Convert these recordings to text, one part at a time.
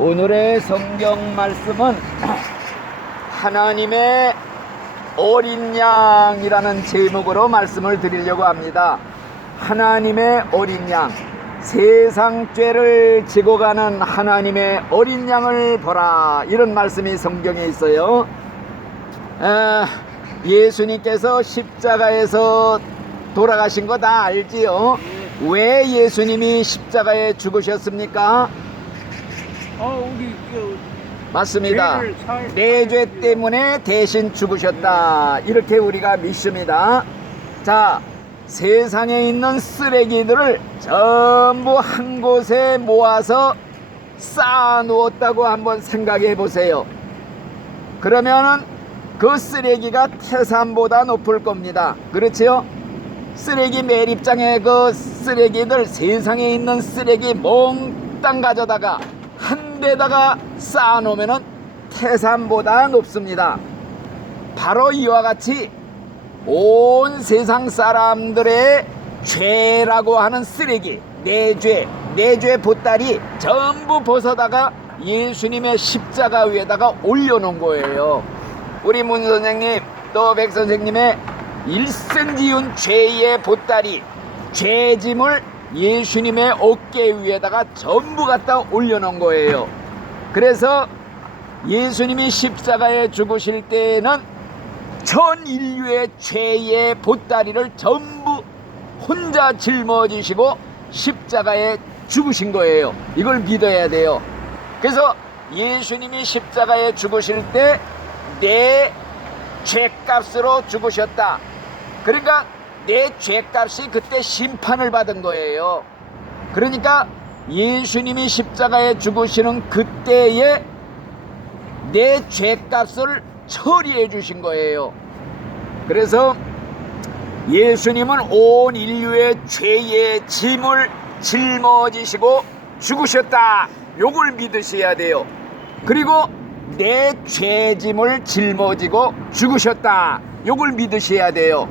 오늘의 성경 말씀은 하나님의 어린 양이라는 제목으로 말씀을 드리려고 합니다. 하나님의 어린 양, 세상 죄를 지고 가는 하나님의 어린 양을 보라, 이런 말씀이 성경에 있어요. 예수님께서 십자가에서 돌아가신 거 다 알지요? 왜 예수님이 십자가에 죽으셨습니까? 맞습니다. 내 죄 때문에 대신 죽으셨다, 이렇게 우리가 믿습니다. 자, 세상에 있는 쓰레기들을 전부 한 곳에 모아서 쌓아 놓았다고 한번 생각해 보세요. 그러면은 그 쓰레기가 태산보다 높을 겁니다. 그렇지요? 쓰레기 매립장에 그 쓰레기들, 세상에 있는 쓰레기 몽땅 가져다가 한 대다가 쌓아 놓으면은 태산보다 높습니다. 바로 이와 같이 온 세상 사람들의 죄라고 하는 쓰레기, 내 죄 보따리 전부 벗어다가 예수님의 십자가 위에다가 올려놓은 거예요. 우리 문 선생님 또 백 선생님의 일생지은 죄의 보따리, 죄짐을 예수님의 어깨 위에다가 전부 갖다 올려놓은 거예요. 그래서 예수님이 십자가에 죽으실 때에는 전 인류의 죄의 보따리를 전부 혼자 짊어지시고 십자가에 죽으신 거예요. 이걸 믿어야 돼요. 그래서 예수님이 십자가에 죽으실 때 내 죄값으로 죽으셨다. 그러니까 내 죄값이 그때 심판을 받은 거예요. 그러니까 예수님이 십자가에 죽으시는 그때에 내 죄값을 처리해 주신 거예요. 그래서 예수님은 온 인류의 죄의 짐을 짊어지시고 죽으셨다, 요걸 믿으셔야 돼요. 그리고 내 죄짐을 짊어지고 죽으셨다, 요걸 믿으셔야 돼요.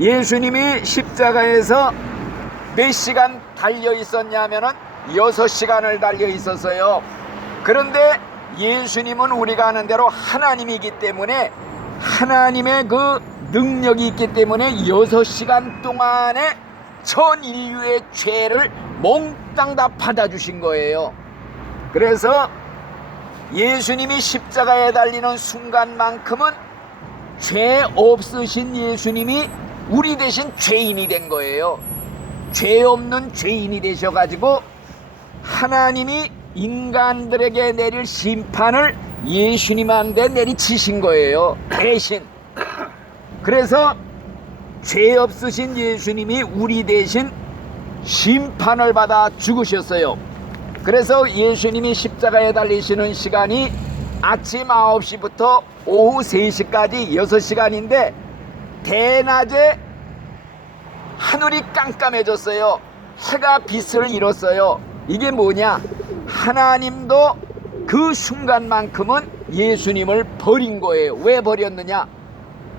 예수님이 십자가에서 몇 시간 달려 있었냐면은 6시간을 달려 있었어요. 그런데 예수님은 우리가 아는 대로 하나님이기 때문에, 하나님의 그 능력이 있기 때문에 6시간 동안에 전 인류의 죄를 몽땅 다 받아주신 거예요. 그래서 예수님이 십자가에 달리는 순간만큼은 죄 없으신 예수님이 우리 대신 죄인이 된 거예요. 죄 없는 죄인이 되셔가지고 하나님이 인간들에게 내릴 심판을 예수님한테 내리치신 거예요, 대신. 그래서 죄 없으신 예수님이 우리 대신 심판을 받아 죽으셨어요. 그래서 예수님이 십자가에 달리시는 시간이 아침 9시부터 오후 3시까지 6시간인데 대낮에 하늘이 깜깜해졌어요. 해가 빛을 잃었어요. 이게 뭐냐? 하나님도 그 순간만큼은 예수님을 버린 거예요. 왜 버렸느냐?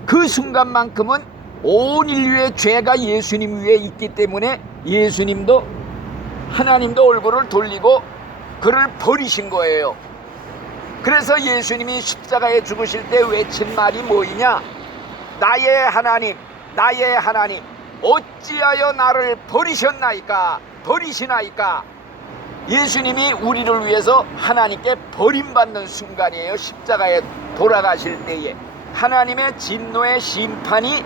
그 순간만큼은 온 인류의 죄가 예수님 위에 있기 때문에 예수님도, 하나님도 얼굴을 돌리고 그를 버리신 거예요. 그래서 예수님이 십자가에 죽으실 때 외친 말이 뭐이냐? 나의 하나님, 나의 하나님, 어찌하여 나를 버리시나이까? 예수님이 우리를 위해서 하나님께 버림받는 순간이에요. 십자가에 돌아가실 때에 하나님의 진노의 심판이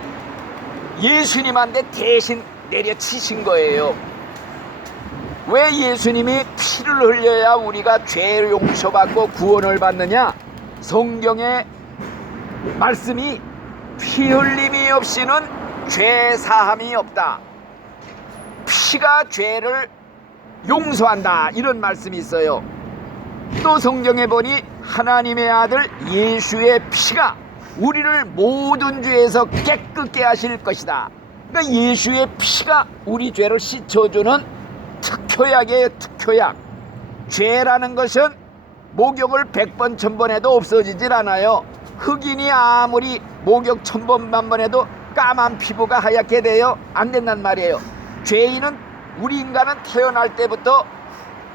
예수님한테 대신 내려치신 거예요. 왜 예수님이 피를 흘려야 우리가 죄 용서받고 구원을 받느냐? 성경의 말씀이 피 흘림이 없이는 죄 사함이 없다, 피가 죄를 용서한다, 이런 말씀이 있어요. 또 성경에 보니 하나님의 아들 예수의 피가 우리를 모든 죄에서 깨끗게 하실 것이다. 그러니까 예수의 피가 우리 죄를 씻어주는 특효약이에요, 특효약. 죄라는 것은 목욕을 100번 1000번 해도 없어지질 않아요. 흑인이 아무리 목욕 1000번 1000번 해도 까만 피부가 하얗게 돼요? 안 된단 말이에요. 죄인은, 우리 인간은 태어날 때부터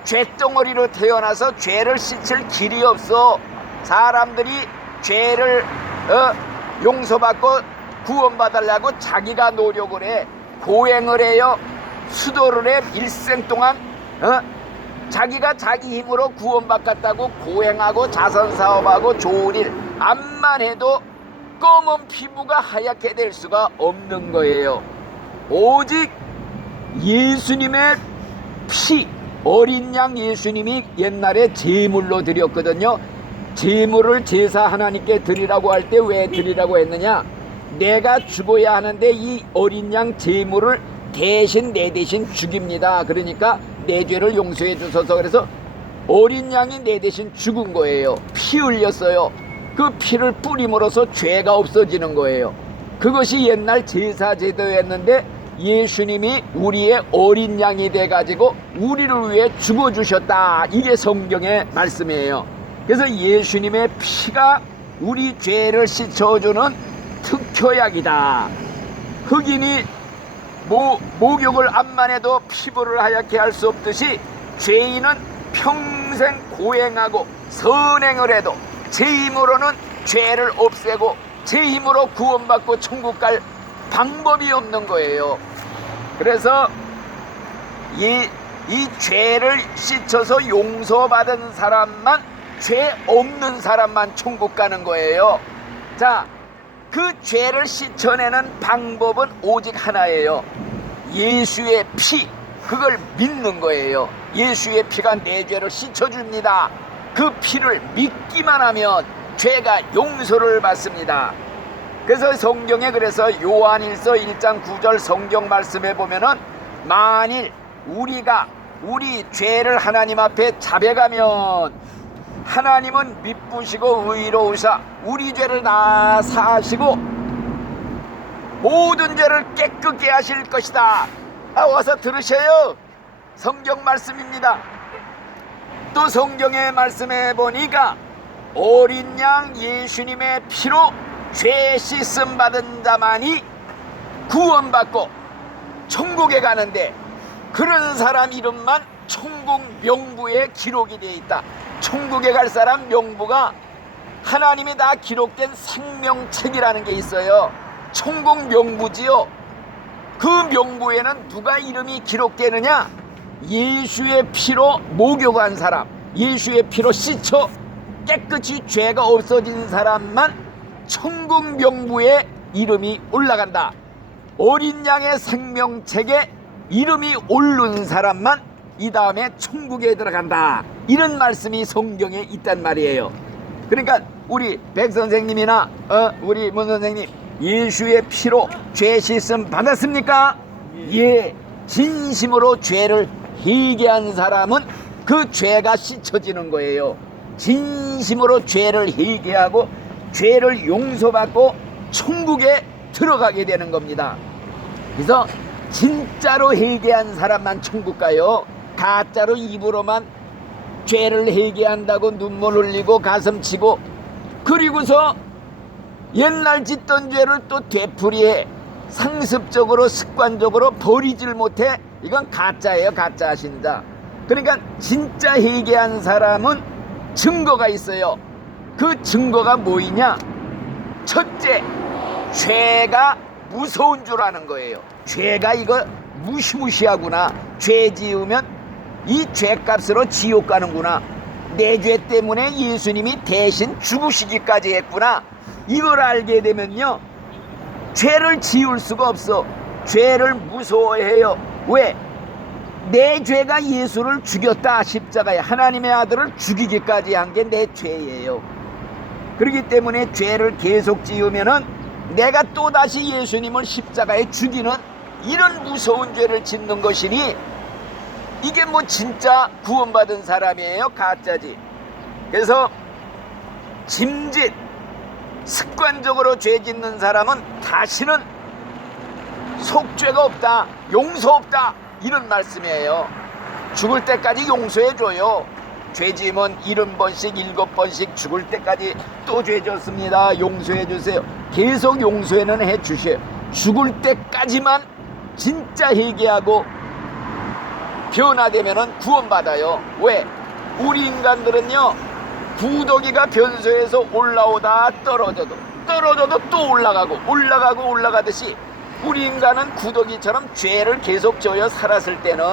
죄덩어리로 태어나서 죄를 씻을 길이 없어. 사람들이 죄를 용서받고 구원받으려고 자기가 노력을 해. 고행을 해요. 수도를 해. 일생 동안 자기가 자기 힘으로 구원받겠다고 고행하고 자선사업하고 좋은 일 암만 해도 검은 피부가 하얗게 될 수가 없는 거예요. 오직 예수님의 피, 어린 양 예수님이 옛날에 제물로 드렸거든요. 제물을 제사 하나님께 드리라고 할 때 왜 드리라고 했느냐? 내가 죽어야 하는데 이 어린 양 제물을 내 대신 죽입니다. 그러니까 내 죄를 용서해 주소서. 그래서 어린 양이 내 대신 죽은 거예요. 피 흘렸어요. 그 피를 뿌림으로써 죄가 없어지는 거예요. 그것이 옛날 제사 제도였는데 예수님이 우리의 어린 양이 돼가지고 우리를 위해 죽어주셨다. 이게 성경의 말씀이에요. 그래서 예수님의 피가 우리 죄를 씻어주는 특효약이다. 흑인이 목욕을 암만 해도 피부를 하얗게 할 수 없듯이 죄인은 평생 고행하고 선행을 해도 제 힘으로는 죄를 없애고 제 힘으로 구원받고 천국 갈 방법이 없는 거예요. 그래서 이 죄를 씻어서 용서받은 사람만, 죄 없는 사람만 천국 가는 거예요. 자, 그 죄를 씻어내는 방법은 오직 하나예요. 예수의 피, 그걸 믿는 거예요. 예수의 피가 내 죄를 씻어줍니다. 그 피를 믿기만 하면 죄가 용서를 받습니다. 그래서 성경에 그래서 요한일서 1장 9절 성경 말씀에 보면은 만일 우리가 우리 죄를 하나님 앞에 자백하면 하나님은 미쁘시고 의로우사 우리 죄를 다 사하시고 모든 죄를 깨끗게 하실 것이다. 와서 들으셔요. 성경 말씀입니다. 또 성경의 말씀에 보니까 어린 양 예수님의 피로 죄 씻음 받은 자만이 구원받고 천국에 가는데 그런 사람 이름만 천국 명부에 기록이 되어 있다. 천국에 갈 사람 명부가 하나님이 다 기록된 생명책이라는 게 있어요. 천국 명부지요. 그 명부에는 누가 이름이 기록되느냐? 예수의 피로 목욕한 사람, 예수의 피로 씻어 깨끗이 죄가 없어진 사람만 천국 명부에 이름이 올라간다. 어린 양의 생명책에 이름이 오른 사람만 이 다음에 천국에 들어간다. 이런 말씀이 성경에 있단 말이에요. 그러니까 우리 백 선생님이나 우리 문 선생님 예수의 피로 죄 씻음 받았습니까? 예. 진심으로 죄를 회개한 사람은 그 죄가 씻어지는 거예요. 진심으로 죄를 회개하고 죄를 용서받고 천국에 들어가게 되는 겁니다. 그래서 진짜로 회개한 사람만 천국 가요. 가짜로 입으로만 죄를 회개한다고 눈물 흘리고 가슴 치고 그리고서 옛날 짓던 죄를 또 되풀이해 상습적으로 습관적으로 버리질 못해. 이건 가짜예요. 가짜 신자. 그러니까 진짜 회개한 사람은 증거가 있어요. 그 증거가 뭐이냐? 첫째, 죄가 무서운 줄 아는 거예요. 죄가 이거 무시무시하구나. 죄 지으면 이 죄값으로 지옥 가는구나. 내 죄 때문에 예수님이 대신 죽으시기까지 했구나. 이걸 알게 되면요, 죄를 지을 수가 없어. 죄를 무서워해요. 왜? 내 죄가 예수를 죽였다. 십자가에 하나님의 아들을 죽이기까지 한 게 내 죄예요. 그렇기 때문에 죄를 계속 지으면은 내가 또다시 예수님을 십자가에 죽이는 이런 무서운 죄를 짓는 것이니 이게 뭐 진짜 구원받은 사람이에요? 가짜지. 그래서 짐짓 습관적으로 죄 짓는 사람은 다시는 속죄가 없다, 용서 없다, 이런 말씀이에요. 죽을 때까지 용서해줘요. 죄 지으면 70번씩 7번씩 죽을 때까지 또 죄 졌습니다, 용서해주세요. 계속 용서는 해주셔요. 죽을 때까지만 진짜 회개하고 변화되면은 구원받아요. 왜? 우리 인간들은요, 구더기가 변소에서 올라오다 떨어져도 또 올라가듯이 우리 인간은 구더기처럼 죄를 계속 져요. 살았을 때는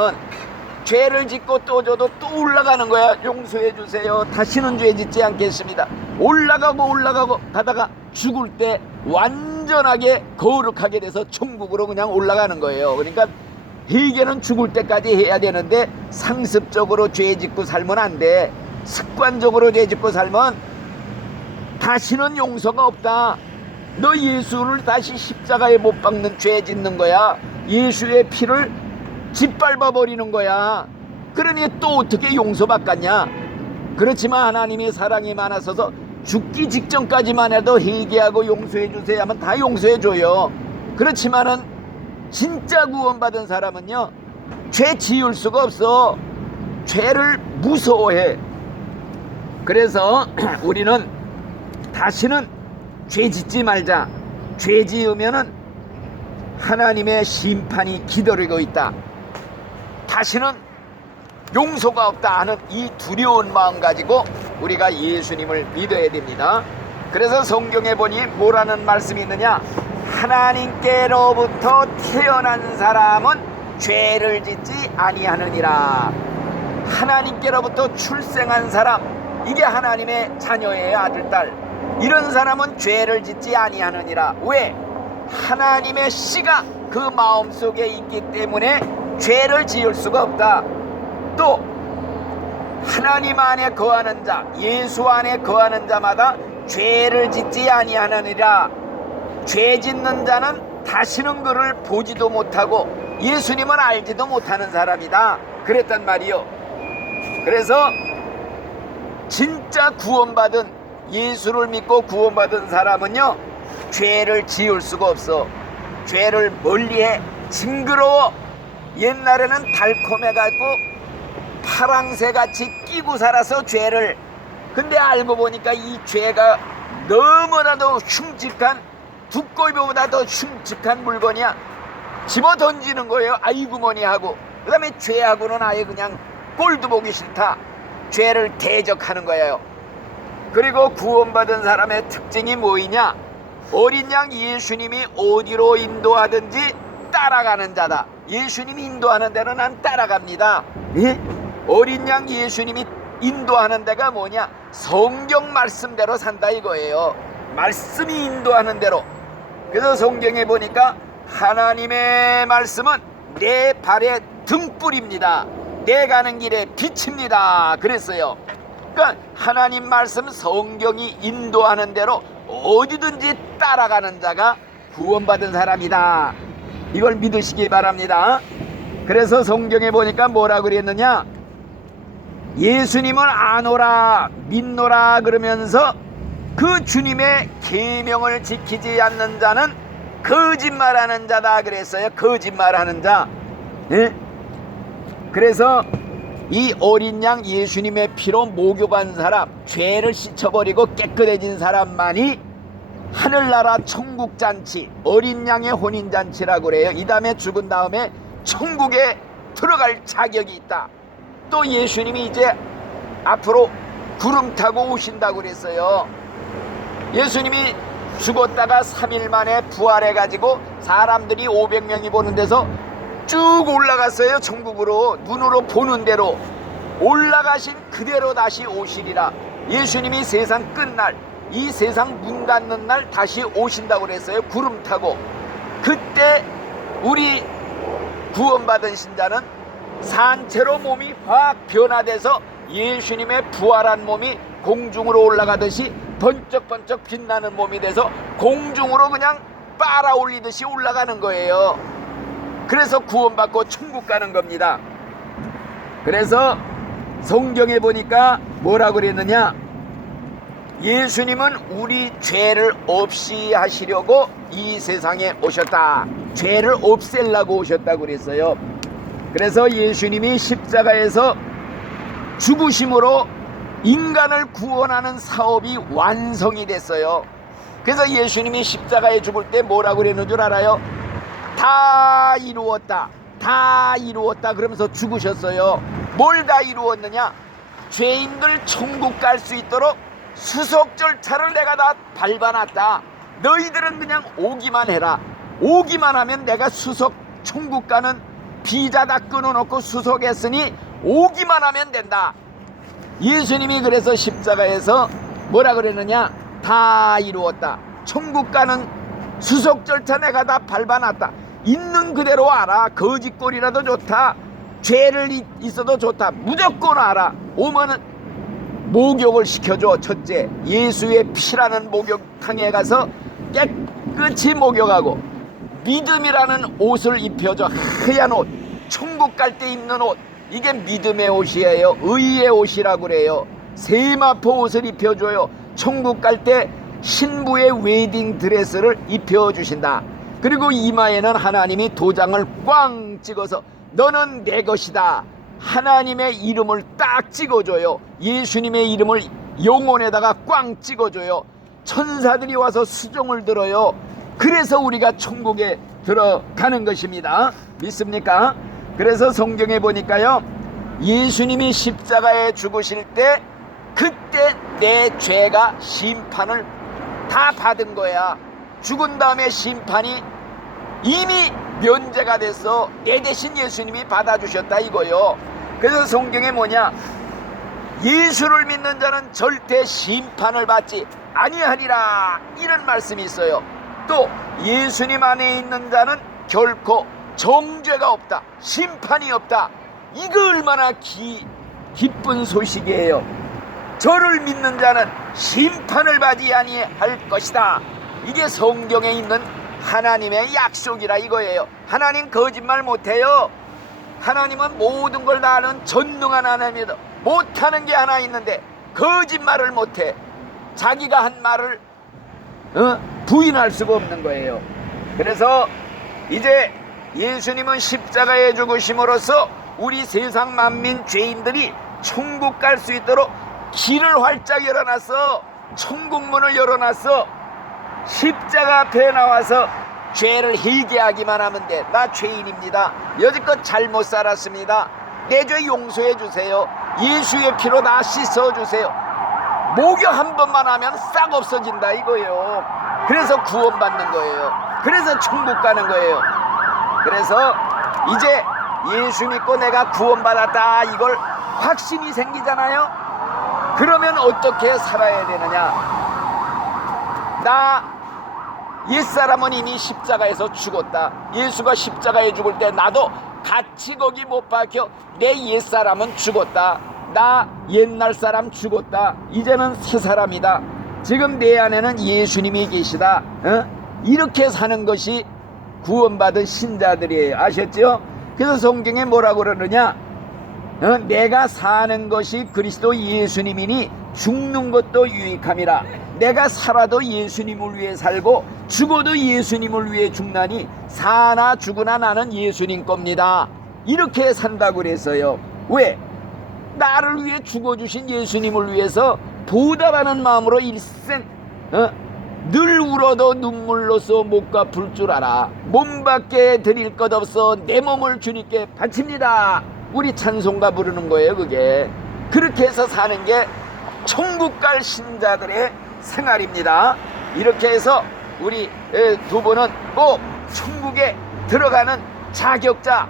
죄를 짓고 또 져도 또 올라가는 거야. 용서해 주세요, 다시는 죄 짓지 않겠습니다. 올라가고 가다가 죽을 때 완전하게 거룩하게 돼서 천국으로 그냥 올라가는 거예요. 그러니까 회개는 죽을 때까지 해야 되는데 상습적으로 죄 짓고 살면 안 돼. 습관적으로 죄 짓고 살면 다시는 용서가 없다. 너 예수를 다시 십자가에 못 박는 죄 짓는 거야. 예수의 피를 짓밟아 버리는 거야. 그러니 또 어떻게 용서받겠냐? 그렇지만 하나님이 사랑이 많아서서 죽기 직전까지만 해도 회개하고 용서해 주세요 하면 다 용서해 줘요. 그렇지만은 진짜 구원받은 사람은요, 죄 지을 수가 없어. 죄를 무서워해. 그래서 우리는 다시는 죄 짓지 말자. 죄 지으면은 하나님의 심판이 기다리고 있다. 다시는 용서가 없다 하는 이 두려운 마음 가지고 우리가 예수님을 믿어야 됩니다. 그래서 성경에 보니 뭐라는 말씀이 있느냐? 하나님께로부터 태어난 사람은 죄를 짓지 아니하느니라. 하나님께로부터 출생한 사람, 이게 하나님의 자녀예요. 아들, 딸. 이런 사람은 죄를 짓지 아니하느니라. 왜? 하나님의 씨가 그 마음속에 있기 때문에 죄를 지을 수가 없다. 또 하나님 안에 거하는 자, 예수 안에 거하는 자마다 죄를 짓지 아니하느니라. 죄 짓는 자는 다시는 그를 보지도 못하고 예수님은 알지도 못하는 사람이다. 그랬단 말이요. 그래서 진짜 구원받은, 예수를 믿고 구원받은 사람은요, 죄를 지을 수가 없어. 죄를 멀리해. 징그러워. 옛날에는 달콤해갖고 파랑새같이 끼고 살아서 죄를, 근데 알고 보니까 이 죄가 너무나도 흉측한, 두꺼비보다 더 흉측한 물건이야. 집어 던지는 거예요. 아이고 뭐니 하고. 그 다음에 죄하고는 아예 그냥 꼴도 보기 싫다. 죄를 대적하는 거예요. 그리고 구원받은 사람의 특징이 뭐이냐? 어린 양 예수님이 어디로 인도하든지 따라가는 자다. 예수님이 인도하는 데로 난 따라갑니다. 예? 어린 양 예수님이 인도하는 데가 뭐냐? 성경 말씀대로 산다 이거예요. 말씀이 인도하는 대로. 그래서 성경에 보니까 하나님의 말씀은 내 발의 등불입니다. 내 가는 길에 빛입니다. 그랬어요. 그러니까 하나님 말씀, 성경이 인도하는 대로 어디든지 따라가는 자가 구원받은 사람이다. 이걸 믿으시기 바랍니다. 그래서 성경에 보니까 뭐라 그랬느냐? 예수님을 아노라 믿노라 그러면서 그 주님의 계명을 지키지 않는 자는 거짓말하는 자다 그랬어요. 거짓말하는 자. 예? 그래서 이 어린 양 예수님의 피로 목욕한 사람, 죄를 씻어버리고 깨끗해진 사람만이 하늘나라 천국잔치, 어린 양의 혼인잔치라고 그래요. 이 다음에 죽은 다음에 천국에 들어갈 자격이 있다. 또 예수님이 이제 앞으로 구름 타고 오신다고 그랬어요. 예수님이 죽었다가 3일 만에 부활해가지고 사람들이 500명이 보는 데서 쭉 올라갔어요. 천국으로. 눈으로 보는 대로 올라가신 그대로 다시 오시리라. 예수님이 세상 끝날, 이 세상 문 닫는 날 다시 오신다고 그랬어요. 구름 타고. 그때 우리 구원받은 신자는 산채로 몸이 확 변화돼서 예수님의 부활한 몸이 공중으로 올라가듯이 번쩍번쩍 빛나는 몸이 돼서 공중으로 그냥 빨아 올리듯이 올라가는 거예요. 그래서 구원받고 천국 가는 겁니다. 그래서 성경에 보니까 뭐라고 그랬느냐? 예수님은 우리 죄를 없이 하시려고 이 세상에 오셨다. 죄를 없애려고 오셨다고 그랬어요. 그래서 예수님이 십자가에서 죽으심으로 인간을 구원하는 사업이 완성이 됐어요. 그래서 예수님이 십자가에 죽을 때 뭐라고 그랬는 줄 알아요? 다 이루었다. 다 이루었다 그러면서 죽으셨어요. 뭘 다 이루었느냐? 죄인들 천국 갈 수 있도록 수속 절차를 내가 다 밟아놨다. 너희들은 그냥 오기만 해라. 오기만 하면 내가 수속 천국 가는 비자 다 끊어놓고 수속했으니 오기만 하면 된다. 예수님이 그래서 십자가에서 뭐라 그랬느냐? 다 이루었다. 천국 가는 수속 절차 내가 다 밟아놨다. 있는 그대로 알아. 거짓골이라도 좋다. 죄를 있어도 좋다. 무조건 알아. 오면은 목욕을 시켜줘. 첫째, 예수의 피라는 목욕탕에 가서 깨끗이 목욕하고 믿음이라는 옷을 입혀줘. 하얀 옷, 천국 갈 때 입는 옷, 이게 믿음의 옷이에요. 의의 옷이라고 그래요. 세마포 옷을 입혀줘요. 천국 갈 때 신부의 웨딩 드레스를 입혀주신다. 그리고 이마에는 하나님이 도장을 꽝 찍어서 너는 내 것이다. 하나님의 이름을 딱 찍어줘요. 예수님의 이름을 영혼에다가 꽝 찍어줘요. 천사들이 와서 수종을 들어요. 그래서 우리가 천국에 들어가는 것입니다. 믿습니까? 그래서 성경에 보니까요, 예수님이 십자가에 죽으실 때 그때 내 죄가 심판을 다 받은 거야. 죽은 다음에 심판이 이미 면제가 돼서 내 대신 예수님이 받아주셨다 이거요. 그래서 성경에 뭐냐? 예수를 믿는 자는 절대 심판을 받지 아니하리라, 이런 말씀이 있어요. 또 예수님 안에 있는 자는 결코 정죄가 없다, 심판이 없다. 이거 얼마나 기쁜 소식이에요. 저를 믿는 자는 심판을 받지 아니할 것이다. 이게 성경에 있는 하나님의 약속이라 이거예요. 하나님 거짓말 못해요. 하나님은 모든 걸 다 아는 전능한 하나님이다. 못하는 게 하나 있는데 거짓말을 못해. 자기가 한 말을 부인할 수가 없는 거예요. 그래서 이제 예수님은 십자가에 죽으심으로써 우리 세상 만민 죄인들이 천국 갈 수 있도록 길을 활짝 열어놨어. 천국문을 열어놨어. 십자가 앞에 나와서 죄를 회개하기만 하면 돼. 나 죄인입니다. 여지껏 잘못 살았습니다. 내 죄 용서해 주세요. 예수의 피로 다 씻어 주세요. 목욕 한 번만 하면 싹 없어진다 이거예요. 그래서 구원받는 거예요. 그래서 천국 가는 거예요. 그래서 이제 예수 믿고 내가 구원받았다, 이걸 확신이 생기잖아요. 그러면 어떻게 살아야 되느냐? 나 옛사람은 이미 십자가에서 죽었다. 예수가 십자가에 죽을 때 나도 같이 거기 못 박혀. 내 옛사람은 죽었다. 나 옛날 사람 죽었다. 이제는 새 사람이다. 지금 내 안에는 예수님이 계시다. 이렇게 사는 것이 구원받은 신자들이에요. 아셨죠? 그래서 성경에 뭐라고 그러느냐? 내가 사는 것이 그리스도 예수님이니 죽는 것도 유익함이라. 내가 살아도 예수님을 위해 살고 죽어도 예수님을 위해 죽나니 사나 죽으나 나는 예수님 겁니다. 이렇게 산다고 그랬어요. 왜? 나를 위해 죽어주신 예수님을 위해서 보답하는 마음으로 일생 늘 울어도 눈물로써 못 갚을 줄 알아. 몸밖에 드릴 것 없어 내 몸을 주님께 바칩니다. 우리 찬송가 부르는 거예요. 그게 그렇게 해서 사는 게 천국 갈 신자들의 생활입니다. 이렇게 해서 우리 두 분은 꼭 천국에 들어가는 자격자.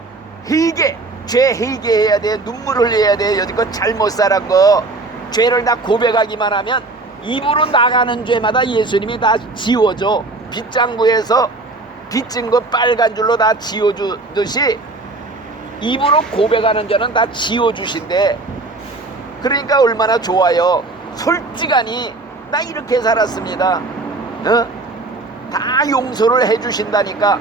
회개, 죄 회개해야 돼. 눈물 흘려야 돼. 여지껏 잘못 살은 거 죄를 다 고백하기만 하면 입으로 나가는 죄마다 예수님이 다 지워줘. 빗장구에서 빗진 거 빨간 줄로 다 지워주듯이 입으로 고백하는 죄는 다 지워주신대. 그러니까 얼마나 좋아요. 솔직하니 나 이렇게 살았습니다. 다 용서를 해주신다니까.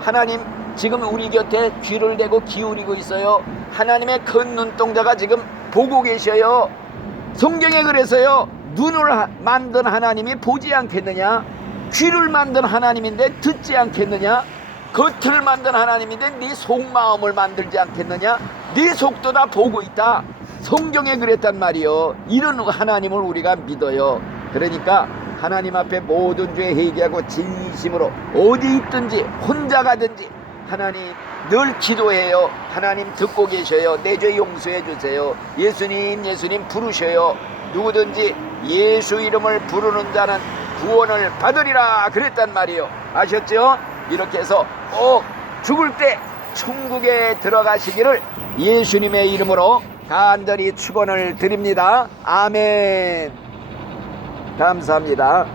하나님 지금 우리 곁에 귀를 대고 기울이고 있어요. 하나님의 큰 눈동자가 지금 보고 계셔요. 성경에 그래서요, 눈을 만든 하나님이 보지 않겠느냐? 귀를 만든 하나님인데 듣지 않겠느냐? 겉을 만든 하나님인데 네 속마음을 만들지 않겠느냐? 네 속도 다 보고 있다. 성경에 그랬단 말이요. 이런 하나님을 우리가 믿어요. 그러니까 하나님 앞에 모든 죄 회개하고 진심으로 어디 있든지 혼자 가든지 하나님 늘 기도해요. 하나님 듣고 계셔요. 내 죄 용서해 주세요. 예수님 예수님 부르셔요. 누구든지 예수 이름을 부르는 자는 구원을 받으리라 그랬단 말이에요. 아셨죠? 이렇게 해서 꼭 죽을 때 천국에 들어가시기를 예수님의 이름으로 간절히 축원을 드립니다. 아멘. 감사합니다.